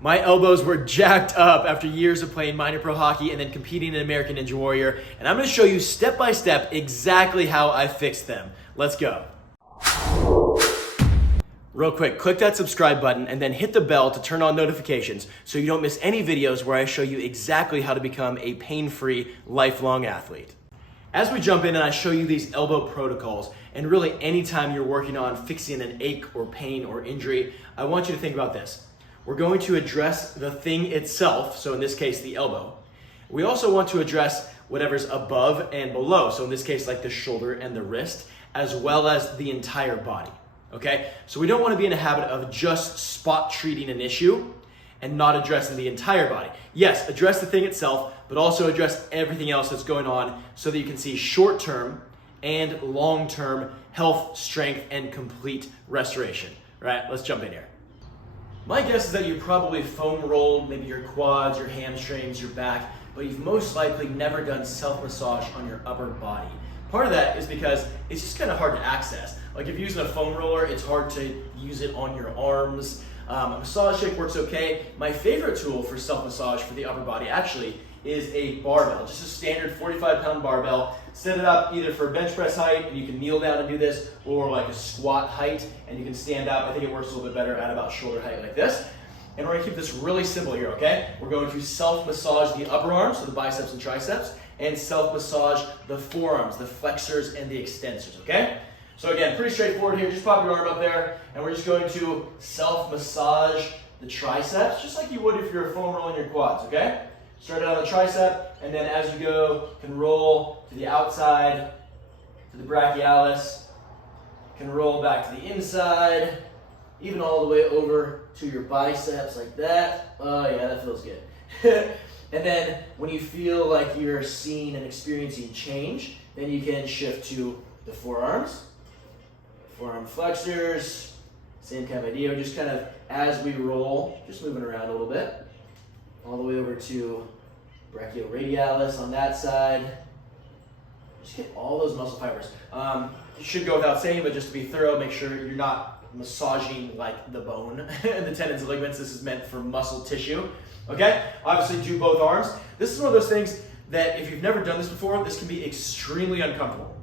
My elbows were jacked up after years of playing minor pro hockey and then competing in American Ninja Warrior, and I'm gonna show you step by step exactly how I fixed them. Let's go. Real quick, click that subscribe button and then hit the bell to turn on notifications so you don't miss any videos where I show you exactly how to become a pain-free, lifelong athlete. As we jump in and I show you these elbow protocols, and really anytime you're working on fixing an ache or pain or injury, I want you to think about this. We're going to address the thing itself, so in this case, the elbow. We also want to address whatever's above and below, so in this case, like the shoulder and the wrist, as well as the entire body, okay? So we don't want to be in a habit of just spot treating an issue and not addressing the entire body. Yes, address the thing itself, but also address everything else that's going on so that you can see short-term and long-term health, strength, and complete restoration. All right, let's jump in here. My guess is that you probably foam rolled maybe your quads, your hamstrings, your back, but you've most likely never done self-massage on your upper body. Part of that is because it's just kind of hard to access. Like if you're using a foam roller, it's hard to use it on your arms. A massage stick works okay. My favorite tool for self-massage for the upper body actually is a barbell, just a standard 45-pound barbell. Set it up either for bench press height, and you can kneel down and do this, or like a squat height, and you can stand up. I think it works a little bit better at about shoulder height like this. And we're gonna keep this really simple here, okay? We're going to self-massage the upper arms, so the biceps and triceps, and self-massage the forearms, the flexors and the extensors, okay? So again, pretty straightforward here. Just pop your arm up there, and we're just going to self-massage the triceps, just like you would if you're foam rolling your quads, okay? Start out on the tricep, and then as you go, can roll to the outside, to the brachialis, can roll back to the inside, even all the way over to your biceps like that. Oh yeah, that feels good. And then when you feel like you're seeing and experiencing change, then you can shift to the forearms, forearm flexors, same kind of idea, just kind of as we roll, just moving around a little bit. All the way over to brachioradialis on that side. Just get all those muscle fibers. You should go without saying, but just to be thorough, make sure you're not massaging like the bone and the tendons and ligaments. This is meant for muscle tissue. Okay? Obviously do both arms. This is one of those things that if you've never done this before, this can be extremely uncomfortable.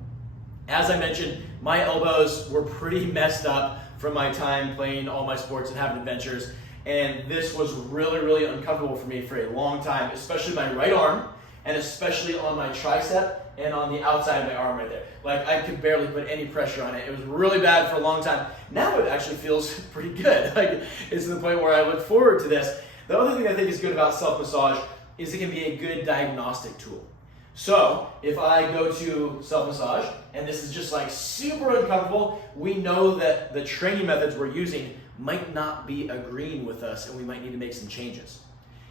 As I mentioned, my elbows were pretty messed up from my time playing all my sports and having adventures. And this was really, really uncomfortable for me for a long time, especially my right arm, and especially on my tricep and on the outside of my arm right there. Like I could barely put any pressure on it. It was really bad for a long time. Now it actually feels pretty good. Like it's to the point where I look forward to this. The other thing I think is good about self-massage is it can be a good diagnostic tool. So if I go to self-massage and this is just like super uncomfortable, we know that the training methods we're using might not be agreeing with us and we might need to make some changes.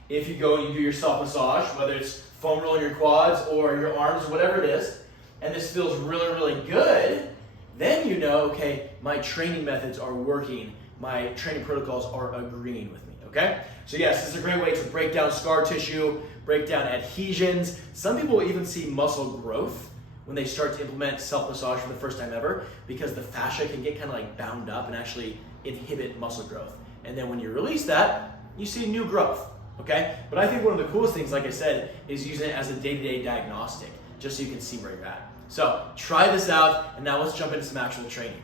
If you go and you do your self-massage, whether it's foam rolling your quads or your arms, whatever it is, and this feels really, really good, then you know, okay, my training methods are working, my training protocols are agreeing with me, okay? So yes, this is a great way to break down scar tissue, break down adhesions. Some people will even see muscle growth when they start to implement self-massage for the first time ever, because the fascia can get kind of like bound up and actually inhibit muscle growth. And then when you release that, you see new growth, okay? But I think one of the coolest things, like I said, is using it as a day-to-day diagnostic, just so you can see where you're at. So try this out, and now let's jump into some actual training.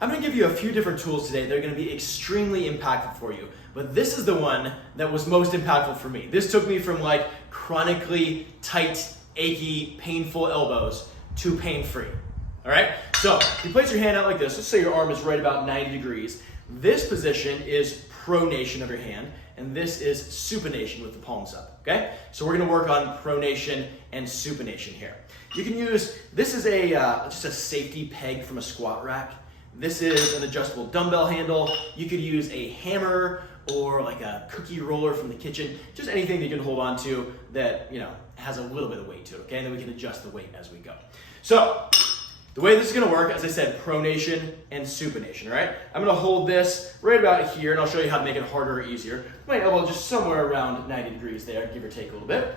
I'm gonna give you a few different tools today that are gonna be extremely impactful for you, but this is the one that was most impactful for me. This took me from like chronically tight, achy, painful elbows to pain-free. All right, so you place your hand out like this. Let's say your arm is right about 90 degrees. This position is pronation of your hand, and this is supination with the palms up, okay? So we're gonna work on pronation and supination here. You can use, this is just a safety peg from a squat rack. This is an adjustable dumbbell handle. You could use a hammer or like a cookie roller from the kitchen, just anything that you can hold on to that, you know, has a little bit of weight to it, okay? And then we can adjust the weight as we go. So, the way this is gonna work, as I said, pronation and supination, all right? I'm gonna hold this right about here, and I'll show you how to make it harder or easier. My elbow just somewhere around 90 degrees there, give or take a little bit.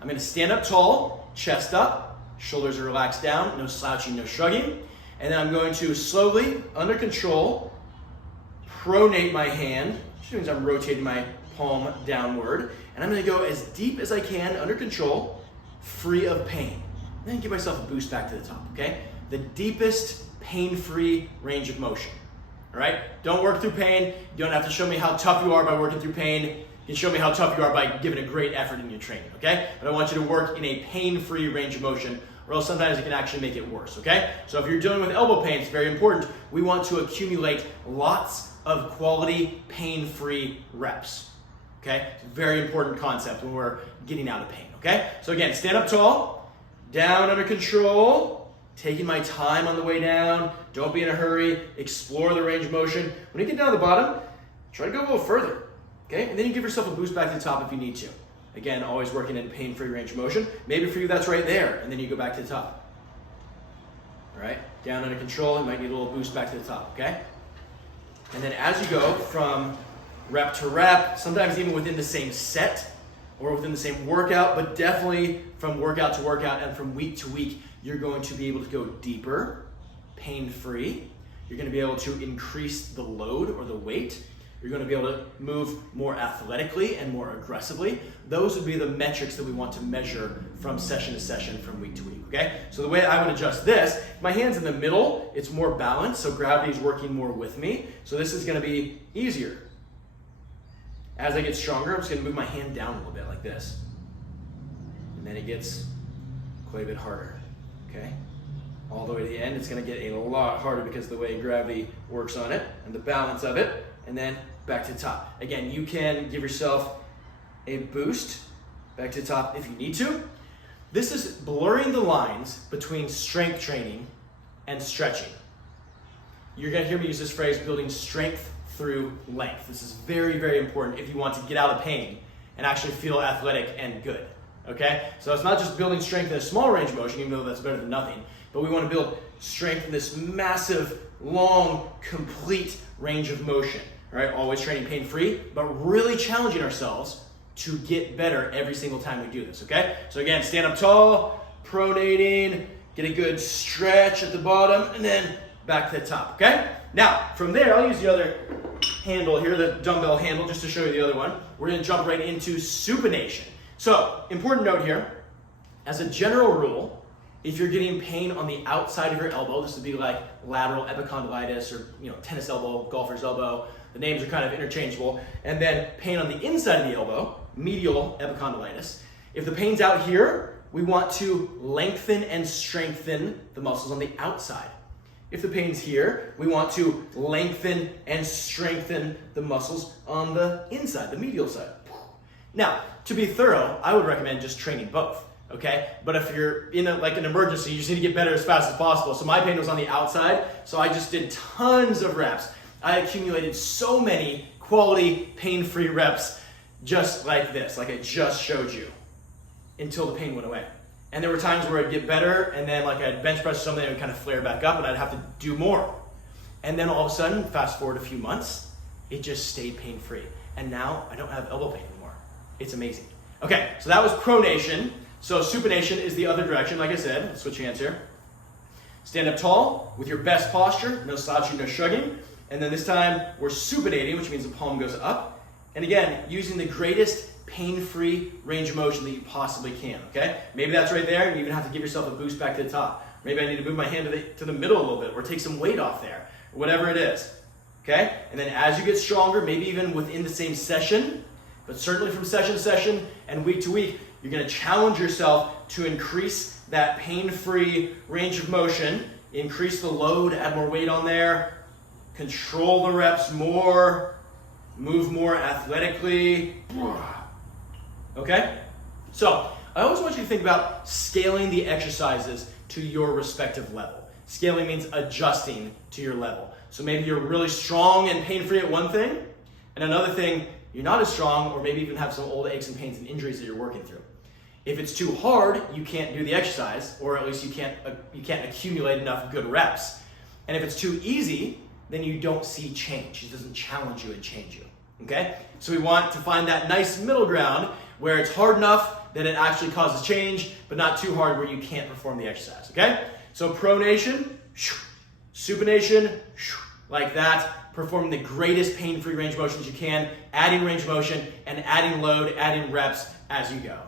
I'm gonna stand up tall, chest up, shoulders are relaxed down, no slouching, no shrugging. And then I'm going to slowly, under control, pronate my hand which means I'm rotating my palm downward. And I'm gonna go as deep as I can, under control, free of pain. And then give myself a boost back to the top, okay? The deepest pain-free range of motion, all right? Don't work through pain. You don't have to show me how tough you are by working through pain. You can show me how tough you are by giving a great effort in your training, okay? But I want you to work in a pain-free range of motion, or else sometimes it can actually make it worse, okay? So if you're dealing with elbow pain, it's very important. We want to accumulate lots of quality pain-free reps, okay? It's a very important concept when we're getting out of pain, okay? So again, stand up tall, down under control, taking my time on the way down. Don't be in a hurry. Explore the range of motion. When you get down to the bottom, try to go a little further, okay? And then you give yourself a boost back to the top if you need to. Again, always working in pain-free range of motion. Maybe for you that's right there, and then you go back to the top. All right, down under control, you might need a little boost back to the top, okay? And then as you go from rep to rep, sometimes even within the same set or within the same workout, but definitely from workout to workout and from week to week, you're going to be able to go deeper, pain-free. You're going to be able to increase the load or the weight. You're going to be able to move more athletically and more aggressively. Those would be the metrics that we want to measure from session to session, from week to week, okay? So the way I would adjust this, my hand's in the middle, it's more balanced, so gravity is working more with me. So this is going to be easier. As I get stronger, I'm just going to move my hand down a little bit like this. And then it gets quite a bit harder, okay? All the way to the end, it's going to get a lot harder because of the way gravity works on it and the balance of it. And then back to the top. Again, you can give yourself a boost back to the top if you need to. This is blurring the lines between strength training and stretching. You're gonna hear me use this phrase, building strength through length. This is very, very important if you want to get out of pain and actually feel athletic and good, okay? So it's not just building strength in a small range of motion, even though that's better than nothing, but we wanna build strength in this massive, long, complete range of motion. All right, always training pain-free, but really challenging ourselves to get better every single time we do this, okay? So again, stand up tall, pronating, get a good stretch at the bottom, and then back to the top, okay? Now, from there, I'll use the other handle here, the dumbbell handle, just to show you the other one. We're gonna jump right into supination. So, important note here, as a general rule, if you're getting pain on the outside of your elbow, this would be like lateral epicondylitis or tennis elbow, golfer's elbow. The names are kind of interchangeable. And then pain on the inside of the elbow, medial epicondylitis. If the pain's out here, we want to lengthen and strengthen the muscles on the outside. If the pain's here, we want to lengthen and strengthen the muscles on the inside, the medial side. Now, to be thorough, I would recommend just training both. Okay, but if you're in an emergency, you just need to get better as fast as possible. So my pain was on the outside, so I just did tons of reps. I accumulated so many quality pain-free reps just like this, like I just showed you, until the pain went away. And there were times where I'd get better, and then like I'd bench press something, it would kind of flare back up, and I'd have to do more. And then all of a sudden, fast forward a few months, it just stayed pain-free. And now I don't have elbow pain anymore. It's amazing. Okay, so that was pronation. So supination is the other direction, like I said. Let's switch hands here. Stand up tall with your best posture, no slouching, no shrugging. And then this time we're supinating, which means the palm goes up. And again, using the greatest pain-free range of motion that you possibly can, okay? Maybe that's right there, and you even have to give yourself a boost back to the top. Maybe I need to move my hand to the middle a little bit, or take some weight off there, or whatever it is, okay? And then as you get stronger, maybe even within the same session, but certainly from session to session and week to week, you're gonna challenge yourself to increase that pain-free range of motion, increase the load, add more weight on there, control the reps more, move more athletically, okay? So I always want you to think about scaling the exercises to your respective level. Scaling means adjusting to your level. So maybe you're really strong and pain-free at one thing, and another thing, you're not as strong, or maybe even have some old aches and pains and injuries that you're working through. If it's too hard, you can't do the exercise, or at least you can't accumulate enough good reps. And if it's too easy, then you don't see change. It doesn't challenge you and change you, okay? So we want to find that nice middle ground where it's hard enough that it actually causes change, but not too hard where you can't perform the exercise, okay? So pronation, supination, like that, performing the greatest pain-free range of motions you can, adding range of motion and adding load, adding reps as you go.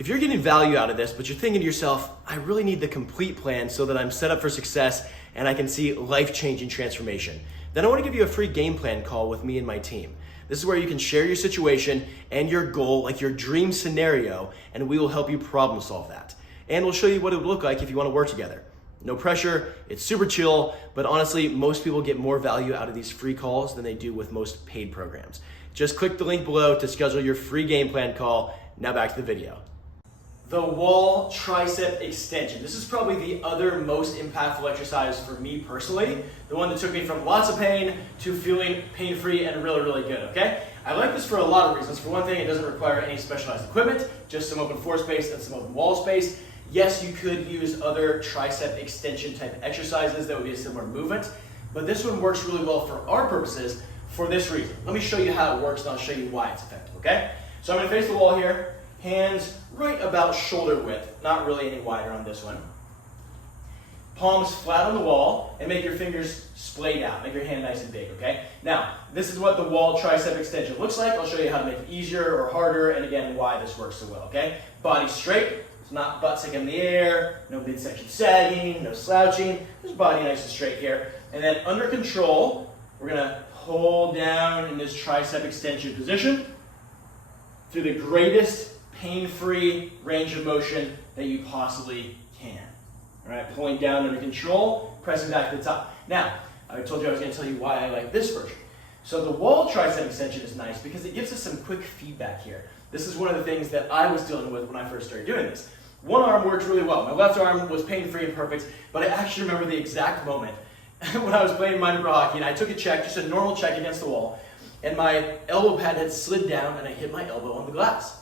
If you're getting value out of this, but you're thinking to yourself, I really need the complete plan so that I'm set up for success and I can see life-changing transformation, then I want to give you a free game plan call with me and my team. This is where you can share your situation and your goal, like your dream scenario, and we will help you problem solve that. And we'll show you what it would look like if you want to work together. No pressure, it's super chill, but honestly, most people get more value out of these free calls than they do with most paid programs. Just click the link below to schedule your free game plan call. Now back to the video. The wall tricep extension. This is probably the other most impactful exercise for me personally. The one that took me from lots of pain to feeling pain-free and really, really good, okay? I like this for a lot of reasons. For one thing, it doesn't require any specialized equipment, just some open floor space and some open wall space. Yes, you could use other tricep extension type exercises that would be a similar movement, but this one works really well for our purposes for this reason. Let me show you how it works and I'll show you why it's effective, okay? So I'm gonna face the wall here. Hands right about shoulder width, not really any wider on this one. Palms flat on the wall and make your fingers splayed out. Make your hand nice and big, okay? Now, this is what the wall tricep extension looks like. I'll show you how to make it easier or harder and again, why this works so well, okay? Body straight, it's not butt stick in the air, no midsection sagging, no slouching. Just body nice and straight here. And then under control, we're gonna hold down in this tricep extension position through the greatest pain-free range of motion that you possibly can. All right, pulling down under control, pressing back to the top. Now, I told you I was going to tell you why I like this version. So the wall tricep extension is nice because it gives us some quick feedback here. This is one of the things that I was dealing with when I first started doing this. One arm worked really well. My left arm was pain-free and perfect, but I actually remember the exact moment when I was playing minor pro hockey and I took a check, just a normal check against the wall, and my elbow pad had slid down and I hit my elbow on the glass.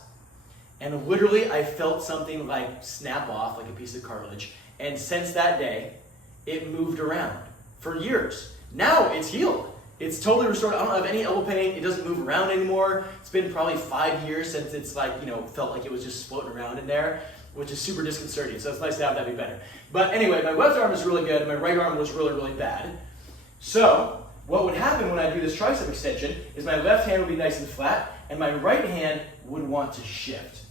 And literally, I felt something like snap off, like a piece of cartilage. And since that day, it moved around for years. Now it's healed. It's totally restored. I don't have any elbow pain. It doesn't move around anymore. It's been probably 5 years since it's felt like it was just floating around in there, which is super disconcerting. So it's nice to have that be better. But anyway, my left arm is really good. My right arm was really, really bad. So what would happen when I do this tricep extension is my left hand would be nice and flat, and my right hand would want to shift.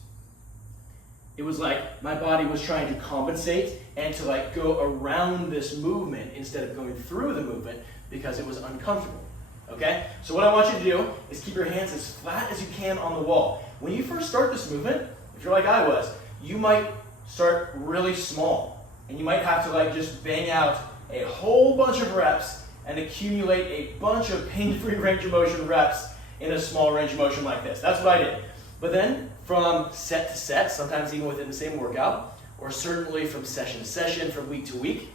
It was like my body was trying to compensate and to go around this movement instead of going through the movement because it was uncomfortable, okay? So what I want you to do is keep your hands as flat as you can on the wall. When you first start this movement, if you're like I was, you might start really small and you might have to just bang out a whole bunch of reps and accumulate a bunch of pain-free range of motion reps in a small range of motion like this. That's what I did. But then from set to set, sometimes even within the same workout, or certainly from session to session, from week to week,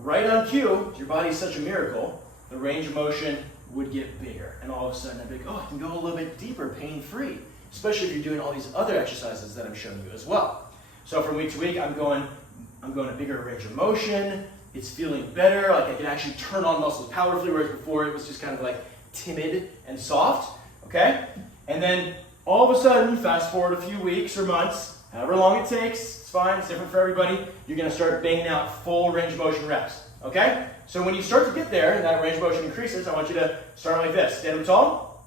right on cue, your body's such a miracle, the range of motion would get bigger. And all of a sudden I'd be like, oh, I can go a little bit deeper, pain-free, especially if you're doing all these other exercises that I'm showing you as well. So from week to week, I'm going a bigger range of motion, it's feeling better, I can actually turn on muscles powerfully, whereas before it was just kind of timid and soft, okay? And then all of a sudden, fast forward a few weeks or months, however long it takes, it's fine, it's different for everybody, you're gonna start banging out full range of motion reps, okay? So when you start to get there and that range of motion increases, I want you to start like this. Stand up tall,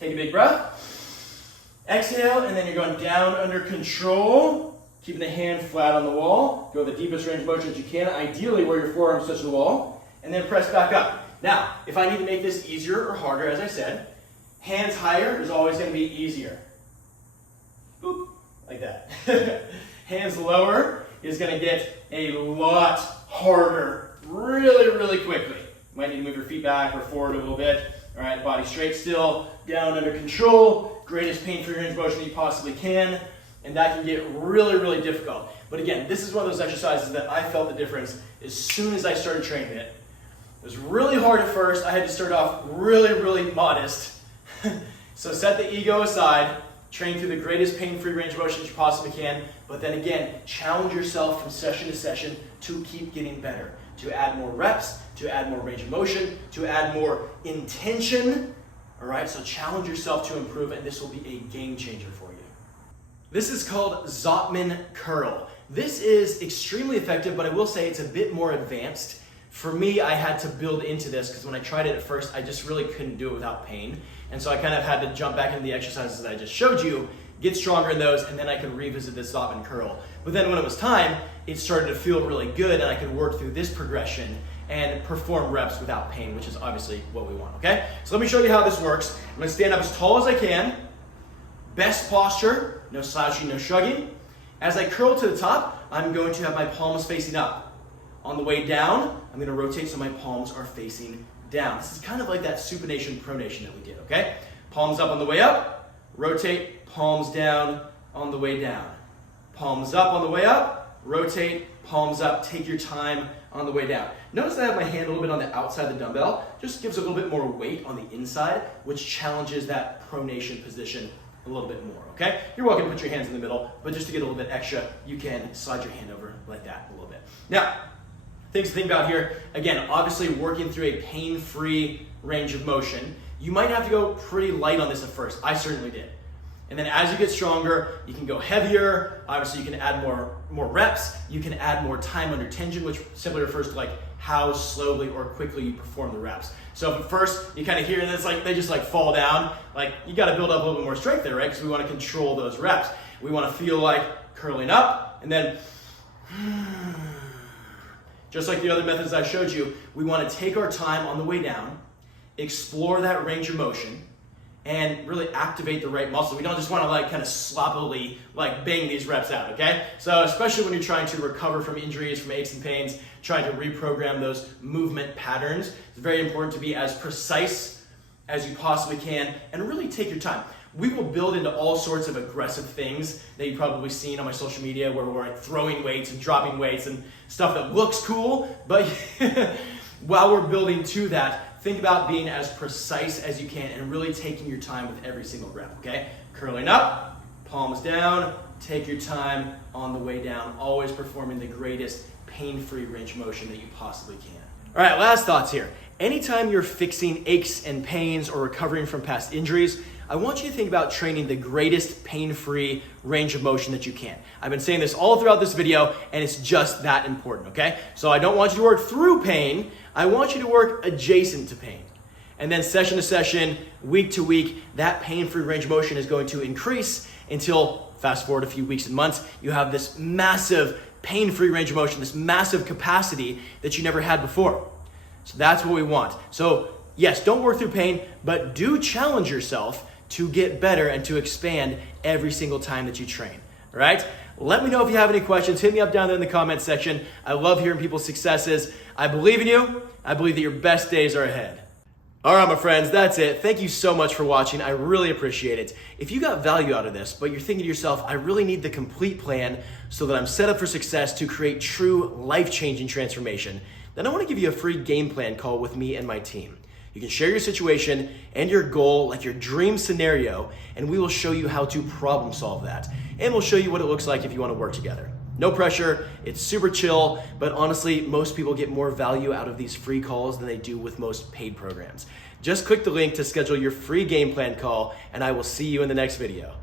take a big breath, exhale, and then you're going down under control, keeping the hand flat on the wall, go the deepest range of motion that you can, ideally where your forearms touch the wall, and then press back up. Now, if I need to make this easier or harder, as I said, hands higher is always going to be easier. Boop, like that. Hands lower is going to get a lot harder really, really quickly. You might need to move your feet back or forward a little bit. All right, body straight still, down under control, greatest pain-free range of motion that you possibly can, and that can get really, really difficult. But again, this is one of those exercises that I felt the difference as soon as I started training it. It was really hard at first. I had to start off really, really modest. So set the ego aside, train through the greatest pain-free range of motion you possibly can, but then again, challenge yourself from session to session to keep getting better, to add more reps, to add more range of motion, to add more intention, all right? So challenge yourself to improve, and this will be a game changer for you. This is called Zottman curl. This is extremely effective, but I will say it's a bit more advanced For me, I had to build into this because when I tried it at first, I just really couldn't do it without pain. And so I kind of had to jump back into the exercises that I just showed you, get stronger in those, and then I could revisit this stop and curl. But then when it was time, it started to feel really good and I could work through this progression and perform reps without pain, which is obviously what we want, okay? So let me show you how this works. I'm gonna stand up as tall as I can. Best posture, no slouching, no shrugging. As I curl to the top, I'm going to have my palms facing up. On the way down, I'm gonna rotate so my palms are facing down. This is kind of like that supination pronation that we did, okay? Palms up on the way up, rotate, palms down on the way down. Palms up on the way up, rotate, palms up, take your time on the way down. Notice that I have my hand a little bit on the outside of the dumbbell, just gives a little bit more weight on the inside, which challenges that pronation position a little bit more, okay? You're welcome to put your hands in the middle, but just to get a little bit extra, you can slide your hand over like that a little bit. Now, things to think about here, again, obviously working through a pain-free range of motion. You might have to go pretty light on this at first. I certainly did. And then as you get stronger, you can go heavier. Obviously, you can add more reps. You can add more time under tension, which simply refers to like how slowly or quickly you perform the reps. So if at first you kind of hear that it's like they just like fall down, like you got to build up a little bit more strength there, right? Because we want to control those reps. We want to feel like curling up and then just like the other methods I showed you, we want to take our time on the way down, explore that range of motion, and really activate the right muscle. We don't just want to like kind of sloppily like bang these reps out, okay? So especially when you're trying to recover from injuries, from aches and pains, trying to reprogram those movement patterns, it's very important to be as precise as you possibly can and really take your time. We will build into all sorts of aggressive things that you've probably seen on my social media where we're like throwing weights and dropping weights and stuff that looks cool, but while we're building to that, think about being as precise as you can and really taking your time with every single rep, okay? Curling up, palms down, take your time on the way down, always performing the greatest pain-free range of motion that you possibly can. All right, last thoughts here. Anytime you're fixing aches and pains or recovering from past injuries, I want you to think about training the greatest pain-free range of motion that you can. I've been saying this all throughout this video, and it's just that important, okay? So I don't want you to work through pain, I want you to work adjacent to pain. And then session to session, week to week, that pain-free range of motion is going to increase until, fast forward a few weeks and months, you have this massive pain-free range of motion, this massive capacity that you never had before. So that's what we want. So yes, don't work through pain, but do challenge yourself to get better and to expand every single time that you train, all right? Let me know if you have any questions. Hit me up down there in the comments section. I love hearing people's successes. I believe in you. I believe that your best days are ahead. All right, my friends, that's it. Thank you so much for watching. I really appreciate it. If you got value out of this, but you're thinking to yourself, I really need the complete plan so that I'm set up for success to create true life-changing transformation, then I want to give you a free game plan call with me and my team. You can share your situation and your goal, like your dream scenario, and we will show you how to problem solve that. And we'll show you what it looks like if you want to work together. No pressure, it's super chill, but honestly, most people get more value out of these free calls than they do with most paid programs. Just click the link to schedule your free game plan call, and I will see you in the next video.